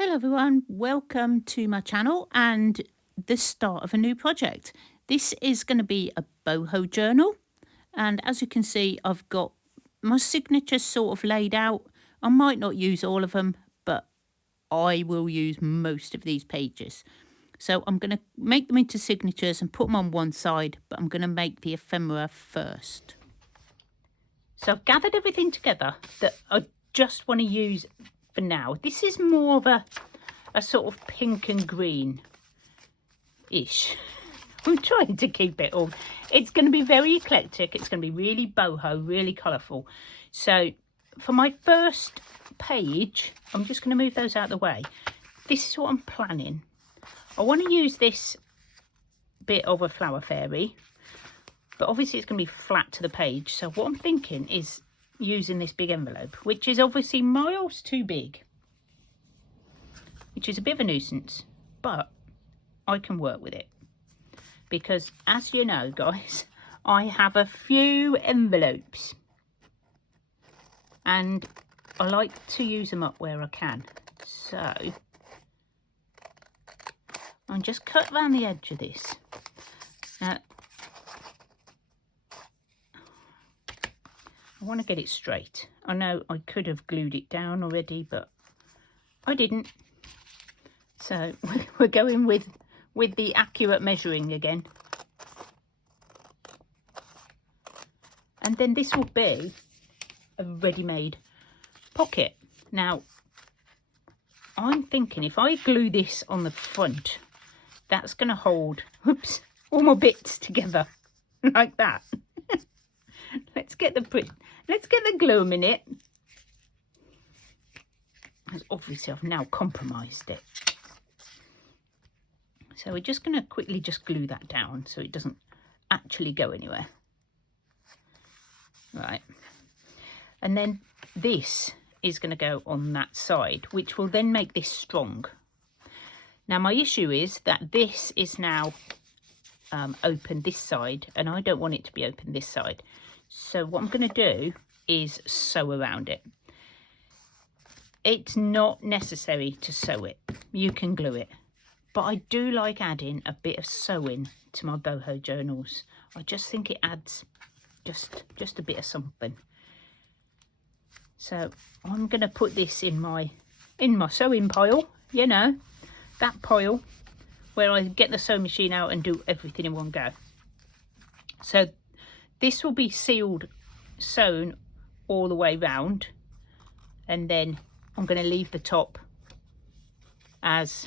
Hello everyone, welcome to my channel and the start of a new project. This is going to be a boho journal, and as you can see I've got my signatures sort of laid out. I might not use all of them, but I will use most of these pages. So I'm going to make them into signatures and put them on one side, but I'm going to make the ephemera first. So I've gathered everything together that I just want to use for now. This is more of a sort of pink and green-ish. I'm trying to keep it all. It's going to be very eclectic. It's going to be really boho, really colourful. So for my first page, I'm just going to move those out of the way. This is what I'm planning. I want to use this bit of a flower fairy, but obviously it's going to be flat to the page. So what I'm thinking is using this big envelope, which is obviously miles too big, which is a bit of a nuisance, but I can work with it. Because as you know, guys, I have a few envelopes and I like to use them up where I can. So I'll just cut around the edge of this. Now, I want to get it straight. I know I could have glued it down already, but I didn't. So we're going with the accurate measuring again. And then this will be a ready-made pocket. Now, I'm thinking if I glue this on the front, that's going to hold, oops, all my bits together like that. Let's get the glue a minute. Because obviously I've now compromised it. So we're just going to quickly just glue that down so it doesn't actually go anywhere. Right. And then this is going to go on that side, which will then make this strong. Now my issue is that this is now open this side, and I don't want it to be open this side. So what I'm going to do is sew around it. It's not necessary to sew it. You can glue it. But I do like adding a bit of sewing to my boho journals. I just think it adds just a bit of something. So I'm going to put this in my sewing pile, you know, that pile where I get the sewing machine out and do everything in one go. So this will be sewn all the way round, and then I'm going to leave the top as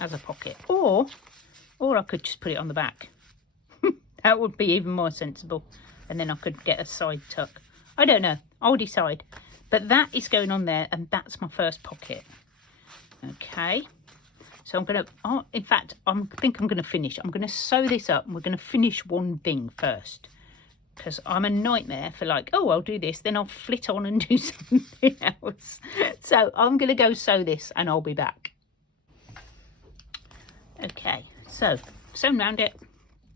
a pocket, or I could just put it on the back. That would be even more sensible, and then I could get a side tuck. I don't know, I'll decide, but that is going on there, and that's my first pocket. Okay, so I'm gonna in fact I think I'm gonna finish. I'm gonna sew this up and we're gonna finish one thing first, because I'm a nightmare for like, oh, I'll do this, then I'll flit on and do something else. So I'm gonna go sew this and I'll be back. Okay, so sewn around it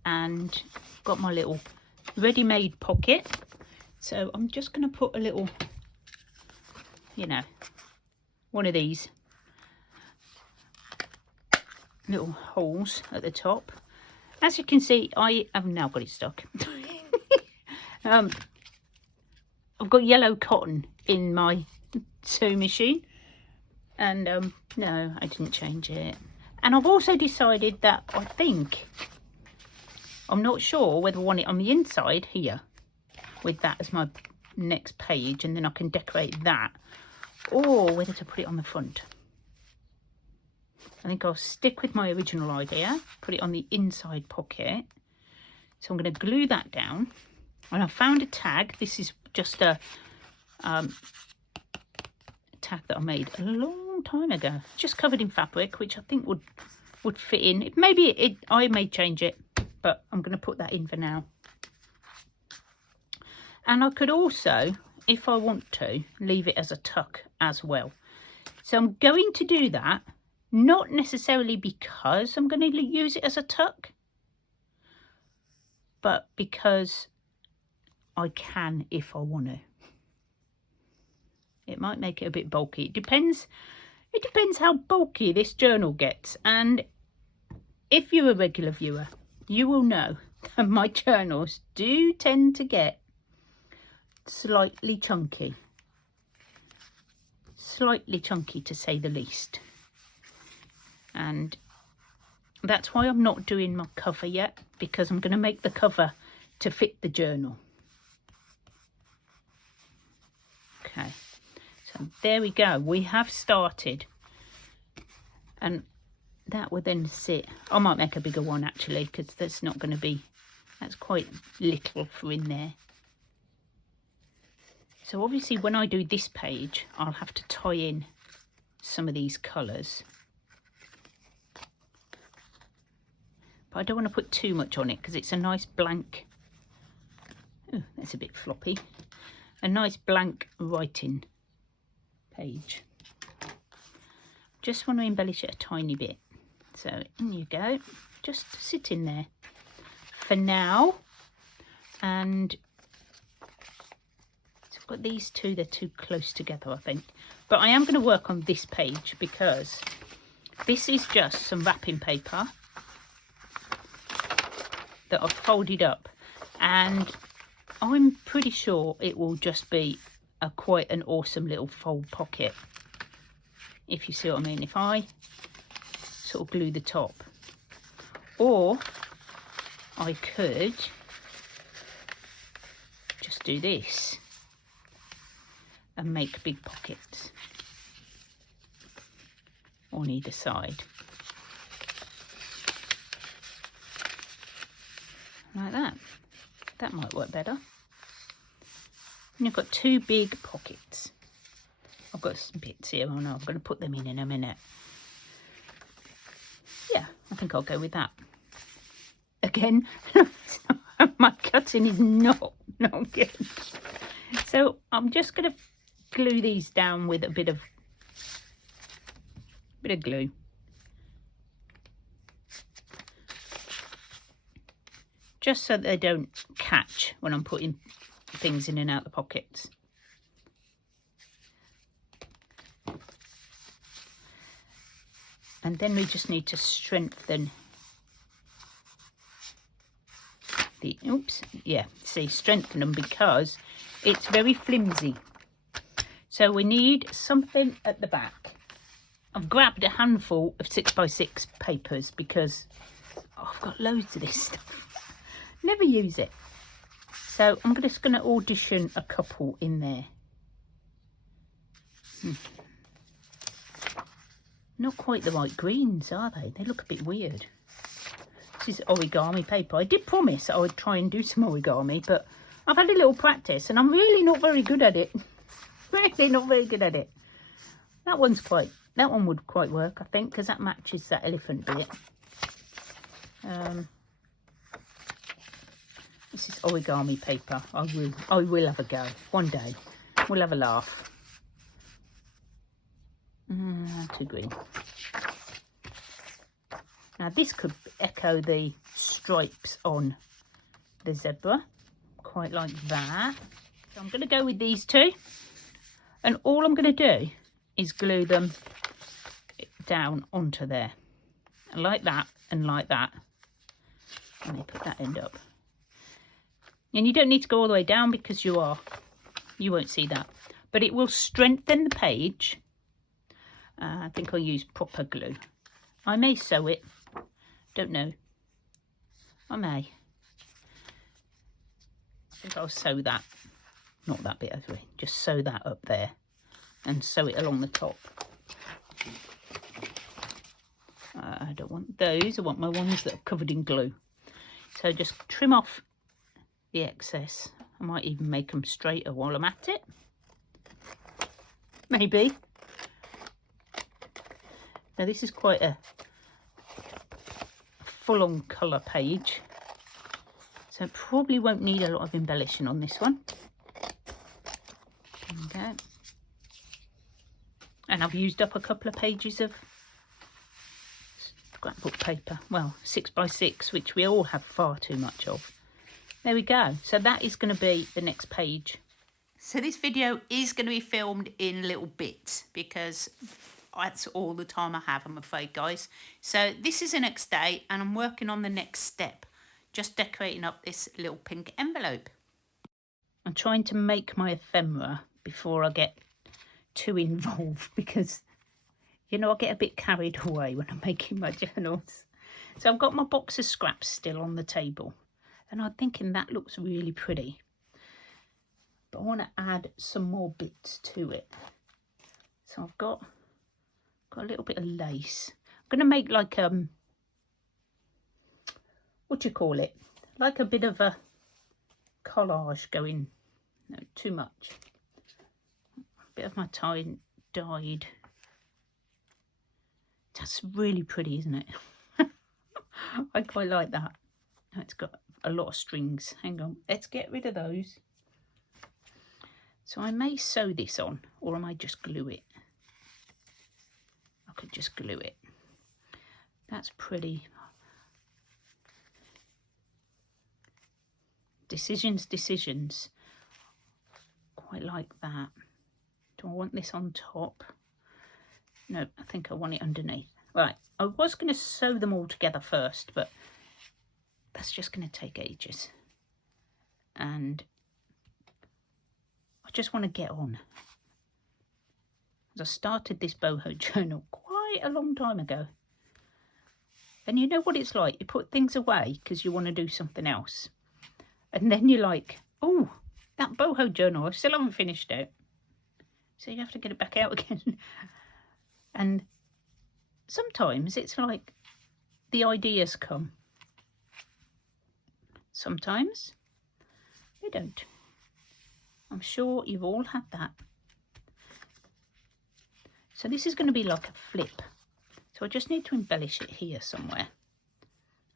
and got my little ready-made pocket. So I'm just going to put a little, you know, one of these little holes at the top. As you can see, I have now got it stuck. I've got yellow cotton in my sewing machine, and no, I didn't change it. And I've also decided that I'm not sure whether I want it on the inside here with that as my next page, and then I can decorate that, or whether to put it on the front. I think I'll stick with my original idea, put it on the inside pocket. So I'm going to glue that down, and I found a tag. This is just a tag that I made a long time ago, just covered in fabric, which I think would fit in. Maybe I may change it, but I'm going to put that in for now. And I could also, if I want to, leave it as a tuck as well. So I'm going to do that, not necessarily because I'm going to use it as a tuck, but because I can if I want to. It might make it a bit bulky. It depends how bulky this journal gets. And if you're a regular viewer, you will know that my journals do tend to get slightly chunky. Slightly chunky, to say the least. And that's why I'm not doing my cover yet, because I'm going to make the cover to fit the journal. Okay, so there we go. We have started. And that will then sit. I might make a bigger one actually, because that's not going to be, that's quite little for in there. So obviously when I do this page, I'll have to tie in some of these colours. But I don't want to put too much on it, because it's a nice blank. Oh, that's a bit floppy. A nice blank writing page. Just want to embellish it a tiny bit. So in you go. Just sit in there for now. And so I've got these two, they're too close together, I think. But I am going to work on this page, because this is just some wrapping paper that I've folded up, and I'm pretty sure it will just be quite an awesome little fold pocket, if you see what I mean. If I sort of glue the top, or I could just do this and make big pockets on either side. Like that. That might work better. And you've got two big pockets. I've got some bits here. Oh no, I'm going to put them in a minute. Yeah, I think I'll go with that. Again, my cutting is not good. So I'm just going to glue these down with a bit of glue. Just so that they don't catch when I'm putting things in and out the pockets. And then we just need to strengthen the, strengthen them, because it's very flimsy. So we need something at the back. I've grabbed a handful of 6x6 papers, because I've got loads of this stuff. Never use it. So I'm just going to audition a couple in there. Not quite the right greens, are they? They look a bit weird. This is origami paper. I did promise I would try and do some origami, but I've had a little practice and I'm really not very good at it. Really not very good at it. That one would quite work, I think, because that matches that elephant bit. This is origami paper. I will have a go one day. We'll have a laugh. Too green. Now this could echo the stripes on the zebra, quite like that. So I'm going to go with these two, and all I'm going to do is glue them down onto there, like that and like that. Let me put that end up. And you don't need to go all the way down, because you won't see that, but it will strengthen the page. I think I'll use proper glue. I may sew it, don't know. I may. I think I'll sew that, not that bit over it, just sew that up there and sew it along the top. I don't want those, I want my ones that are covered in glue. So just trim off the excess. I might even make them straighter while I'm at it. Maybe. Now this is quite a full-on colour page, so it probably won't need a lot of embellishing on this one. Okay. And I've used up a couple of pages of scrapbook paper, well, 6x6, which we all have far too much of. There we go. So that is going to be the next page. So this video is going to be filmed in little bits because that's all the time I have, I'm afraid, guys. So this is the next day and I'm working on the next step, just decorating up this little pink envelope. I'm trying to make my ephemera before I get too involved because, you know, I get a bit carried away when I'm making my journals. So I've got my box of scraps still on the table and I'm thinking that looks really pretty. But I want to add some more bits to it. So I've got a little bit of lace. I'm going to make like, what do you call it? Like a bit of a collage going, no, too much. A bit of my tie dyed. That's really pretty, isn't it? I quite like that. It's got a lot of strings. Hang on, let's get rid of those. So I may sew this on, or I might just glue it. I could just glue it. That's pretty. Decisions. Quite like that. Do I want this on top? No, I think I want it underneath. Right, I was going to sew them all together first, but that's just going to take ages. And I just want to get on. I started this boho journal quite a long time ago. And you know what it's like? You put things away because you want to do something else. And then you're like, oh, that boho journal, I still haven't finished it. So you have to get it back out again. And sometimes it's like the ideas come. Sometimes they don't. I'm sure you've all had that. So this is going to be like a flip. So I just need to embellish it here somewhere.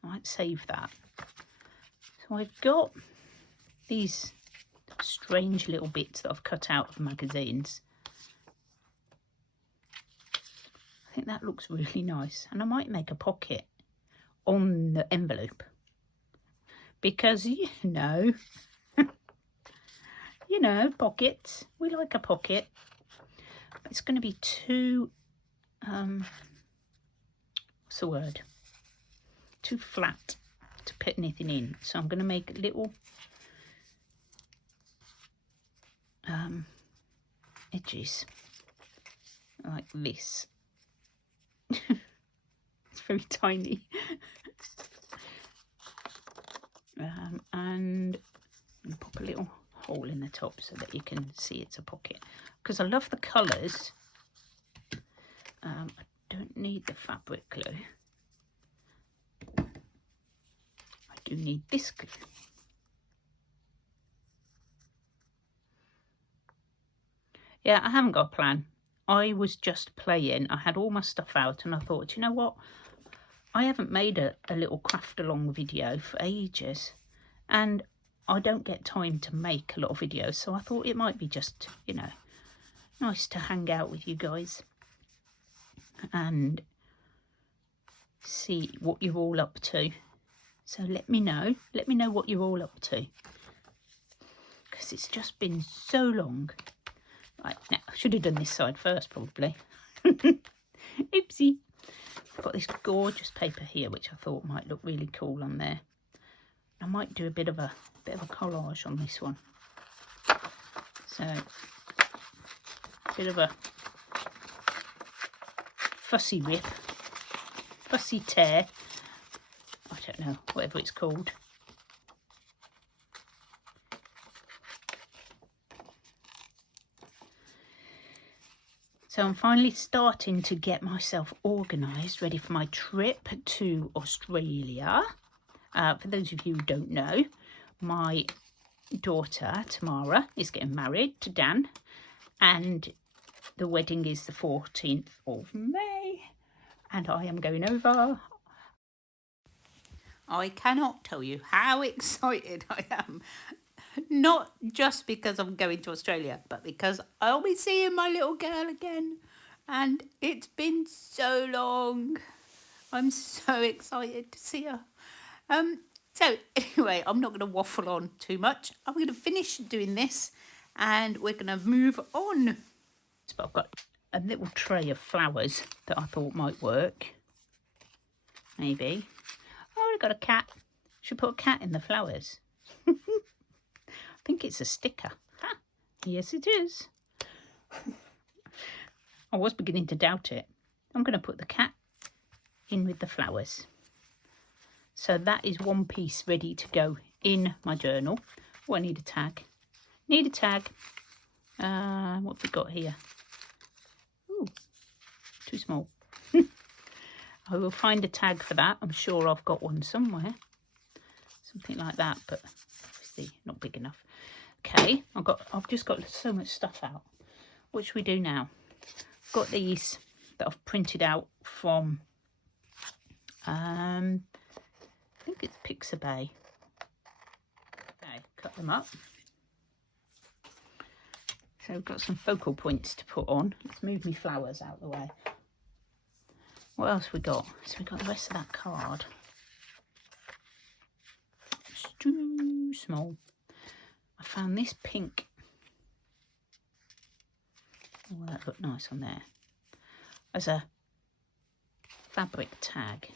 I might save that. So I've got these strange little bits that I've cut out of magazines. I think that looks really nice. And I might make a pocket on the envelope. Because, you know, pockets. We like a pocket. It's going to be too, what's the word? Too flat to put anything in. So I'm going to make little edges like this. It's very tiny. And pop a little hole in the top so that you can see it's a pocket. Because I love the colours. I don't need the fabric glue. I do need this glue. Yeah, I haven't got a plan. I was just playing. I had all my stuff out and I thought, you know what? I haven't made a little craft along video for ages. And I don't get time to make a lot of videos. So I thought it might be just, you know, nice to hang out with you guys. And see what you're all up to. So let me know what you're all up to. Because it's just been so long. Right, now I should have done this side first probably. Oopsie. I've got this gorgeous paper here which I thought might look really cool on there. I might do a bit of a collage on this one. So a bit of a fussy rip, fussy tear. I don't know, whatever it's called. So I'm finally starting to get myself organised, ready for my trip to Australia. For those of you who don't know, my daughter, Tamara, is getting married to Dan. And the wedding is the 14th of May. And I am going over. I cannot tell you how excited I am. Not just because I'm going to Australia, but because I'll be seeing my little girl again. And it's been so long. I'm so excited to see her. So anyway, I'm not going to waffle on too much. I'm going to finish doing this and we're going to move on. But I've got a little tray of flowers that I thought might work. Maybe. Oh, I've got a cat. Should put a cat in the flowers. I think it's a sticker. Ah, yes, it is. I was beginning to doubt it. I'm going to put the cat in with the flowers. So that is one piece ready to go in my journal. Oh, I need a tag. Need a tag. What have we got here? Ooh, too small. I will find a tag for that. I'm sure I've got one somewhere. Something like that, but obviously not big enough. Okay, I've just got so much stuff out. What should we do now? I've got these that I've printed out from I think it's Pixabay. Okay, cut them up. So we've got some focal points to put on. Let's move my flowers out of the way. What else we got? So we got the rest of that card. It's too small. I found this pink. Oh, that looked nice on there. As a fabric tag.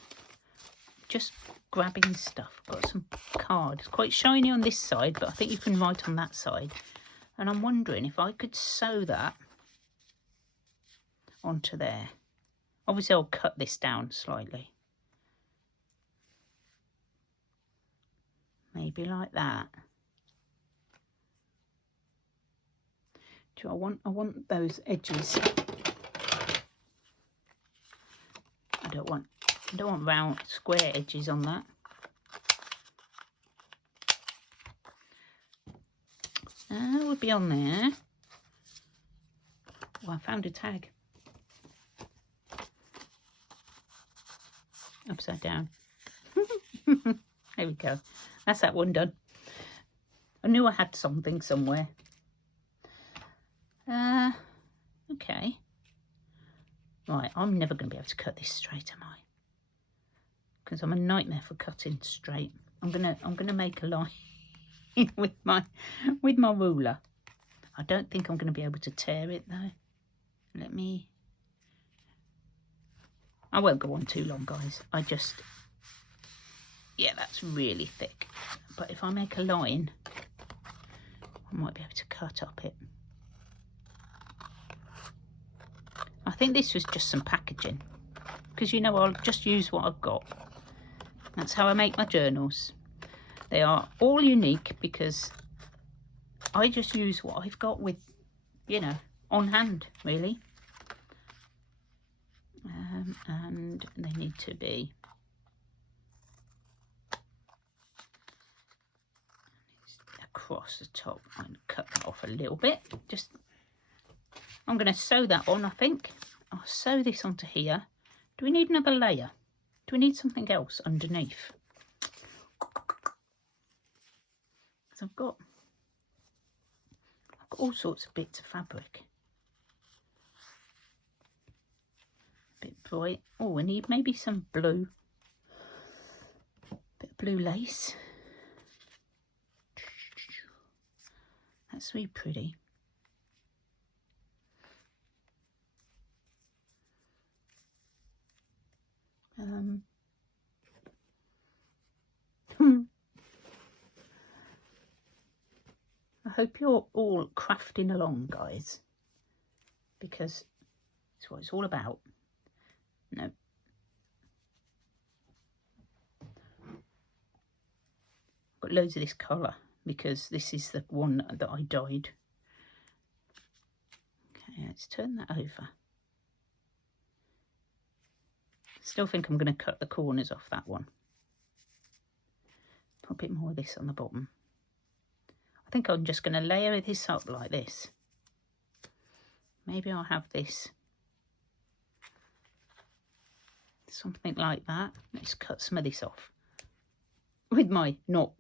Just grabbing stuff. Got some card. It's quite shiny on this side, but I think you can write on that side. And I'm wondering if I could sew that onto there. Obviously, I'll cut this down slightly. Maybe like that. Do I want those edges. I don't want round square edges on that. That would be on there. Oh, I found a tag. Upside down. There we go. That's that one done. I knew I had something somewhere. Okay. Right, I'm never going to be able to cut this straight, am I? Because I'm a nightmare for cutting straight. I'm gonna make a line with my ruler. I don't think I'm going to be able to tear it though. I won't go on too long, guys. Yeah, that's really thick. But if I make a line, I might be able to cut up it. I think this was just some packaging. Because, you know, I'll just use what I've got. That's how I make my journals. They are all unique because I just use what I've got with, you know, on hand, really. And they need to be across the top. I'm going to cut that off a little bit. I'm going to sew that on, I think. I'll sew this onto here. Do we need another layer? Do we need something else underneath? Because I've got all sorts of bits of fabric. A bit bright. Oh, I need maybe some blue. Bit of blue lace. That's really pretty. I hope you're all crafting along, guys, because it's what it's all about. No. Got loads of this colour because this is the one that I dyed. Okay, let's turn that over. Still think I'm going to cut the corners off that one. Put a bit more of this on the bottom. I think I'm just going to layer this up like this. Maybe I'll have this. Something like that. Let's cut some of this off. With my not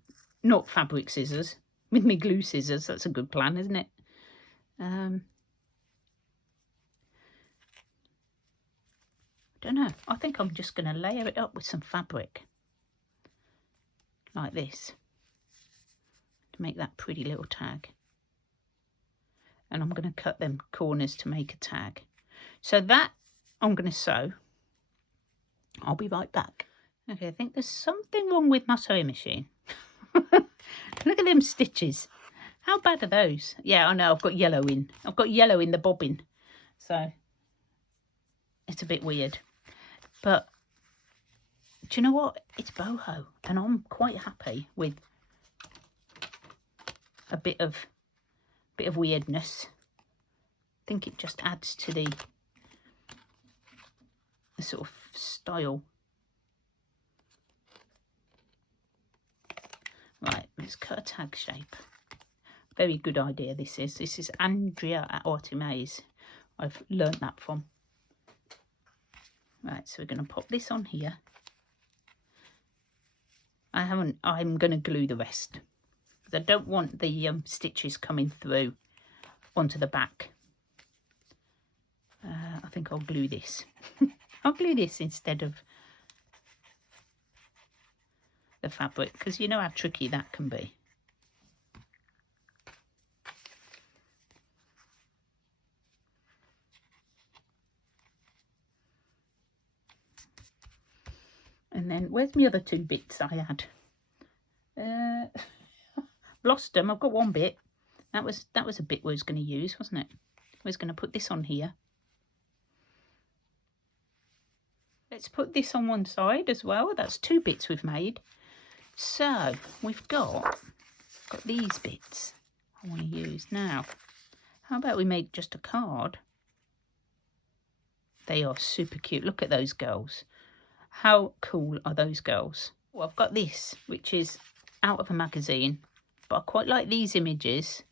fabric scissors. With my glue scissors. That's a good plan, isn't it? I don't know. I think I'm just going to layer it up with some fabric. Like this. To make that pretty little tag. and I'm going to cut them corners to make a tag. So that I'm going to sew. I'll be right back. Okay, I think there's something wrong with my sewing machine. Look at them stitches. How bad are those? Yeah, I know, I've got yellow in. I've got yellow in the bobbin. So it's a bit weird. But do you know what? It's boho, and I'm quite happy with a bit of weirdness. I think it just adds to the sort of style. Right, let's cut a tag shape. Very good idea this is. This is Andrea at Artimaze. I've learnt that from. Right, so we're going to pop this on here. I'm going to glue the rest, because I don't want the stitches coming through onto the back. I think I'll glue this. I'll glue this instead of the fabric, because you know how tricky that can be. And then where's my other two bits I had? Lost them. I've got one bit. That was a bit we was going to use, wasn't it? We was going to put this on here. Let's put this on one side as well. That's two bits we've made. So we've got these bits I want to use now. How about we make just a card? They are super cute. Look at those girls. How cool are those girls? Well, I've got this, which is out of a magazine, but I quite like these images,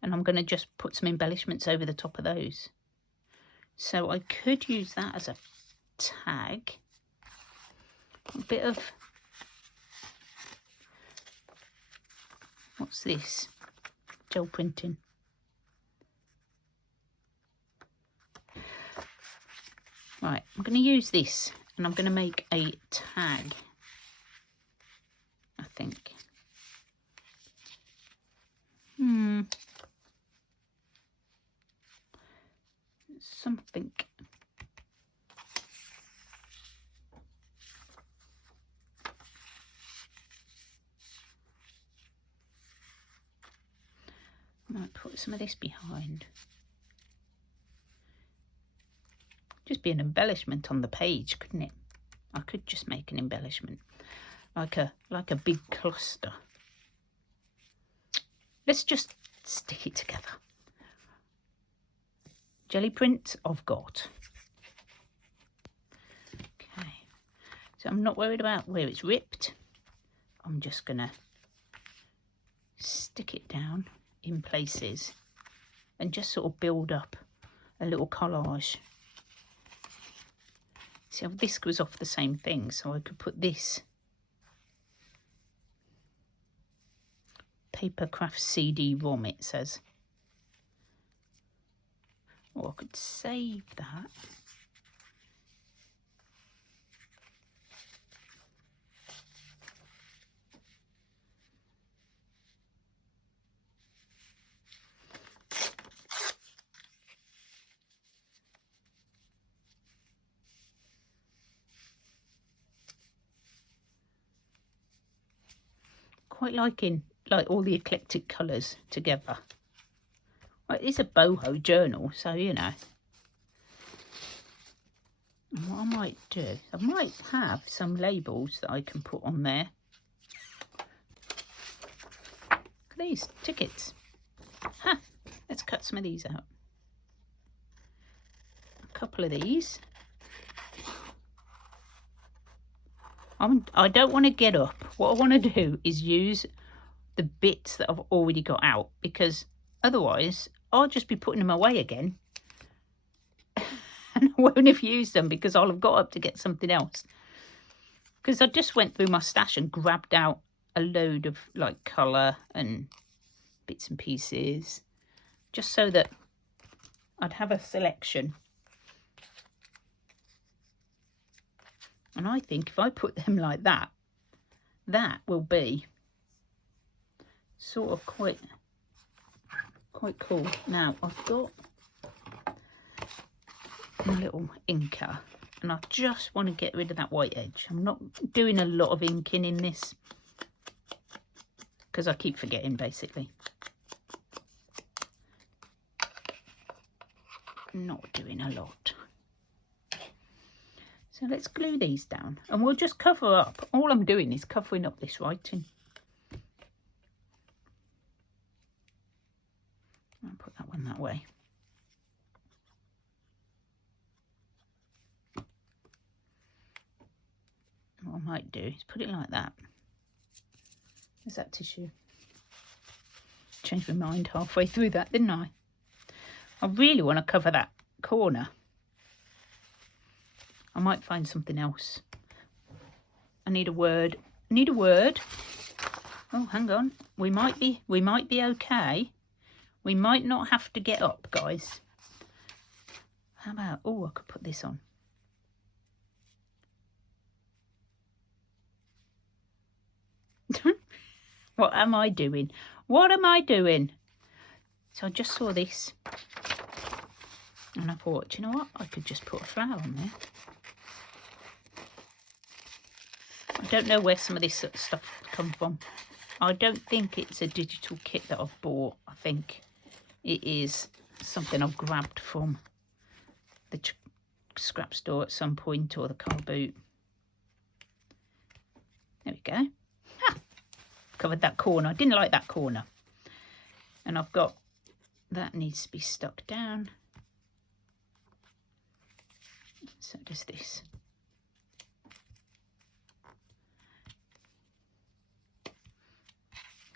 and I'm going to just put some embellishments over the top of those. So I could use that as a tag. A bit of, what's this? Gel printing. Right, I'm going to use this, and I'm going to make a tag, I think. Something. Might put some of this behind. Just be an embellishment on the page, couldn't it? I could just make an embellishment, like a big cluster. Let's just stick it together. Jelly print I've got. Okay, so I'm not worried about where it's ripped. I'm just gonna stick it down in places and just sort of build up a little collage. See how this goes off the same thing, so I could put this Papercraft CD-ROM, it says. Or I could save that. Quite liking all the eclectic colours together. Well, it's a boho journal, so you know. And what I might do, I might have some labels that I can put on there. Look at these tickets. Huh, let's cut some of these out. A couple of these. I don't want to get up. What I want to do is use the bits that I've already got out, because otherwise I'll just be putting them away again and I won't have used them because I'll have got up to get something else. Because I just went through my stash and grabbed out a load of like colour and bits and pieces, just so that I'd have a selection. And I think if I put them like that, that will be sort of quite quite cool. Now I've got my little inker, and I just want to get rid of that white edge. I'm not doing a lot of inking in this because I keep forgetting, basically. Not doing a lot. So let's glue these down and we'll just cover up. All I'm doing is covering up this writing. I'll put that one that way. What I might do is put it like that. There's that tissue. Changed my mind halfway through that, didn't I? I really want to cover that corner. I might find something else. I need a word. I need a word. Oh, hang on. We might be okay. We might not have to get up, guys. How about, oh, I could put this on. What am I doing? What am I doing? So I just saw this. And I thought, do you know what? I could just put a flower on there. I don't know where some of this sort of stuff come from. I don't think it's a digital kit that I've bought. I think it is something I've grabbed from the scrap store at some point, or the car boot. There we go. Ha! Covered that corner. I didn't like that corner. And I've got, that needs to be stuck down. So does this.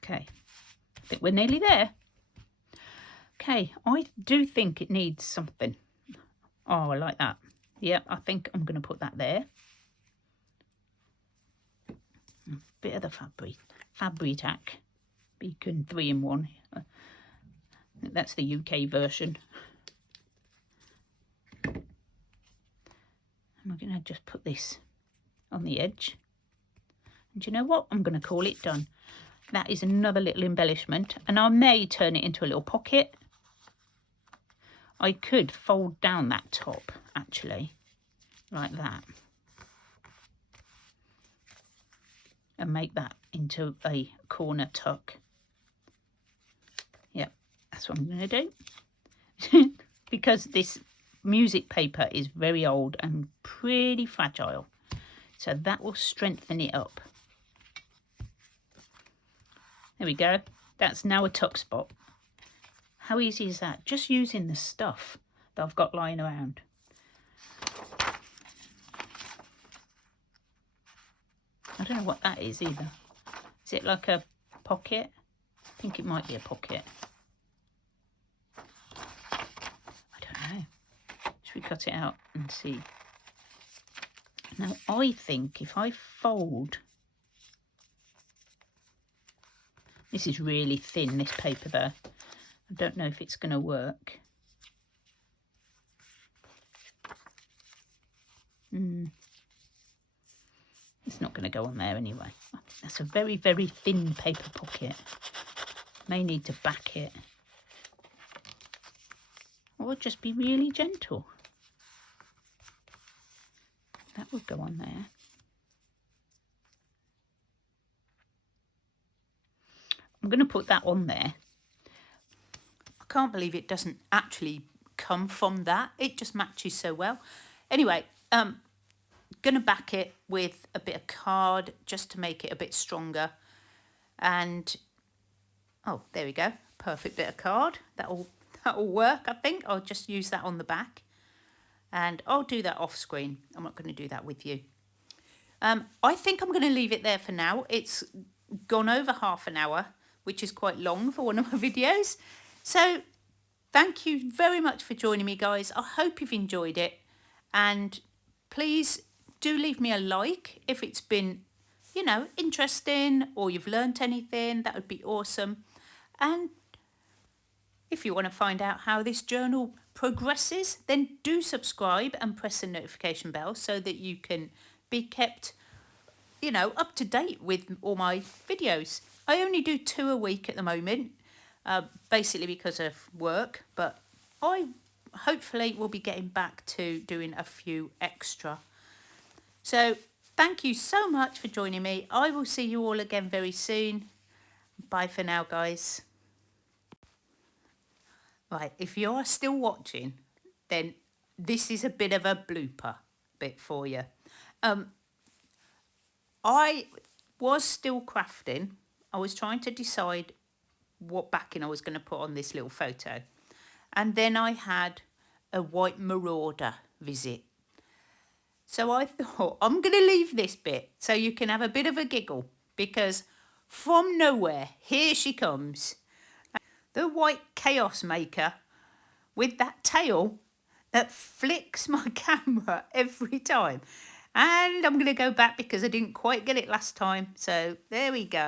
Okay, I think we're nearly there. Okay, I do think it needs something. Oh, I like that. Yeah, I think I'm going to put that there. A bit of the Fabri-Tac Beacon 3-in-1. I think that's the UK version. I'm going to just put this on the edge. And do you know what? I'm going to call it done. That is another little embellishment, and I may turn it into a little pocket. I could fold down that top, actually, like that, and make that into a corner tuck. Yep, that's what I'm going to do. Because this music paper is very old and pretty fragile, so that will strengthen it up. There we go. That's now a tuck spot. How easy is that? Just using the stuff that I've got lying around. I don't know what that is either. Is it like a pocket? I think it might be a pocket. I don't know. Should we cut it out and see? Now, I think if I fold... This is really thin, this paper there. I don't know if it's going to work. It's not going to go on there anyway. That's a very, very thin paper pocket. May need to back it. Or just be really gentle. That would go on there. I'm going to put that on there. I can't believe it doesn't actually come from that. It just matches so well. Anyway, going to back it with a bit of card just to make it a bit stronger. And, oh, there we go. Perfect bit of card. That'll work, I think. I'll just use that on the back. And I'll do that off screen. I'm not going to do that with you. I think I'm going to leave it there for now. It's gone over half an hour, which is quite long for one of my videos. So thank you very much for joining me, guys. I hope you've enjoyed it. And please do leave me a like if it's been, you know, interesting or you've learnt anything. That would be awesome. And if you want to find out how this journal progresses, then do subscribe and press the notification bell so that you can be kept, you know, up to date with all my videos. I only do 2 a week at the moment, basically because of work, but I hopefully will be getting back to doing a few extra. So thank you so much for joining me. I will see you all again very soon. Bye for now, guys. Right, if you're still watching, then this is a bit of a blooper bit for you. I was still crafting. I was trying to decide what backing I was going to put on this little photo. And then I had a white marauder visit. So I thought, I'm going to leave this bit so you can have a bit of a giggle, because from nowhere, here she comes. The white chaos maker with that tail that flicks my camera every time. And I'm going to go back because I didn't quite get it last time. So there we go.